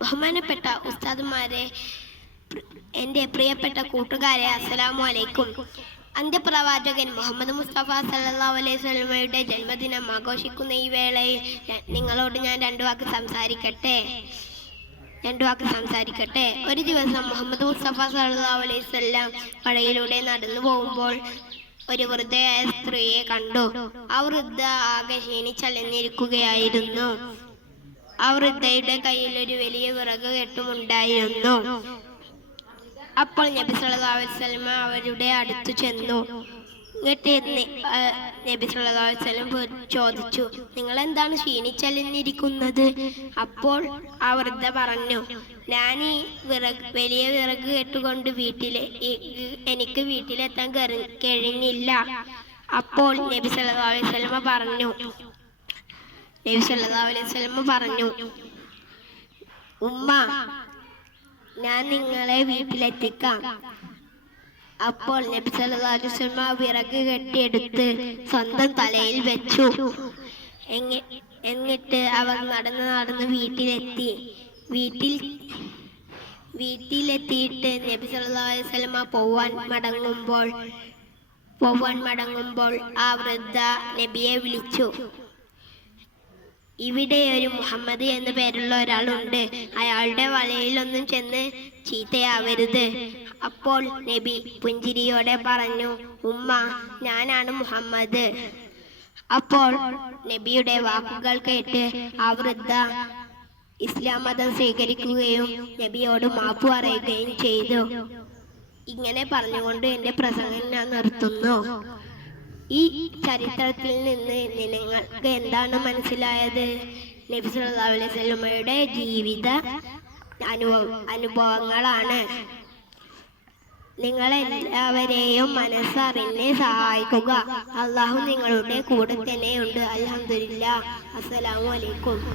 ബഹുമാനപ്പെട്ട ഉസ്താദുമാരെ, എൻ്റെ പ്രിയപ്പെട്ട കൂട്ടുകാരെ, അസ്സലാമു അലൈക്കും. അന്ത്യപ്രവാചകൻ മുഹമ്മദ് മുസ്തഫ സല്ലല്ലാഹു അലൈഹി വസല്ലമയുടെ ജന്മദിനം ആഘോഷിക്കുന്ന ഈ വേളയിൽ നിങ്ങളോട് ഞാൻ രണ്ടു വാക്ക് സംസാരിക്കട്ടെ. ഒരു ദിവസം മുഹമ്മദ് മുസ്തഫ സല്ലല്ലാഹു അലൈഹി വസല്ലം കടയിലൂടെ നടന്നു പോകുമ്പോൾ ഒരു വൃദ്ധയായ സ്ത്രീയെ കണ്ടു. ആ വൃദ്ധ ആകെ ക്ഷീണിച്ചലഞ്ഞിരിക്കുകയായിരുന്നു. ആ വൃദ്ധയുടെ കയ്യിൽ ഒരു വലിയ വിറക് കെട്ടുമുണ്ടായിരുന്നു. അപ്പോൾ നബി സല്ലല്ലാഹു അലൈഹി വസല്ലം അവരുടെ അടുത്ത് ചെന്നു. നബി സല്ലല്ലാഹു അലൈഹി വസല്ലം ചോദിച്ചു, നിങ്ങൾ എന്താണ് ക്ഷീണിച്ചലഞ്ഞിരിക്കുന്നത്? അപ്പോൾ ആ വൃദ്ധ പറഞ്ഞു, ഞാൻ ഈ വലിയ വിറക് കെട്ടുകൊണ്ട് എനിക്ക് വീട്ടിലെത്താൻ കഴിഞ്ഞില്ല. അപ്പോൾ നബി സല്ലല്ലാഹു അലൈഹി വസല്ലം പറഞ്ഞു, ഉമ്മ, ഞാൻ നിങ്ങളെ വീട്ടിലെത്തിക്കാം. അപ്പോൾ നബി സല്ലല്ലാഹു അലൈഹി വസല്ലം വിറക് കെട്ടിയെടുത്ത് സ്വന്തം തലയിൽ വെച്ചു. എന്നിട്ട് അവർ നടന്ന് വീട്ടിലെത്തി. വീട്ടിലെത്തിയിട്ട് നബി സല്ലല്ലാഹു അലൈഹി വസല്ലം പോവാൻ മടങ്ങുമ്പോൾ ആ വൃദ്ധ നബിയെ വിളിച്ചു, ഇവിടെ ഒരു മുഹമ്മദ് എന്ന പേരുള്ള ഒരാളുണ്ട്, അയാളുടെ വലയിലൊന്നും ചെന്ന് ചീത്തയാവരുത്. അപ്പോൾ നബി പുഞ്ചിരിയോടെ പറഞ്ഞു, ഉമ്മ, ഞാനാണ് മുഹമ്മദ്. അപ്പോൾ നബിയുടെ വാക്കുകൾ കേട്ട് ആ വൃദ്ധ ഇസ്ലാം മതം സ്വീകരിക്കുകയും നബിയോട് മാപ്പ് പറയുകയും ചെയ്തു. ഇങ്ങനെ പറഞ്ഞുകൊണ്ട് എൻ്റെ പ്രസംഗം ഞാൻ നിർത്തുന്നു. ഈ ചരിത്രത്തിൽ നിന്ന് നിങ്ങൾക്ക് എന്താണ് മനസ്സിലായത്? നബി സല്ലല്ലാഹു അലൈഹി വസല്ലമയുടെ ജീവിത അനുഭവങ്ങളാണ്. നിങ്ങളെല്ലാവരെയും മനസ്സറിഞ്ഞ് സഹായിക്കുക. അള്ളാഹു നിങ്ങളുടെ കൂടെ തന്നെയുണ്ട്. അൽഹംദുലില്ലാഹ്. അസ്സലാമു അലൈക്കും.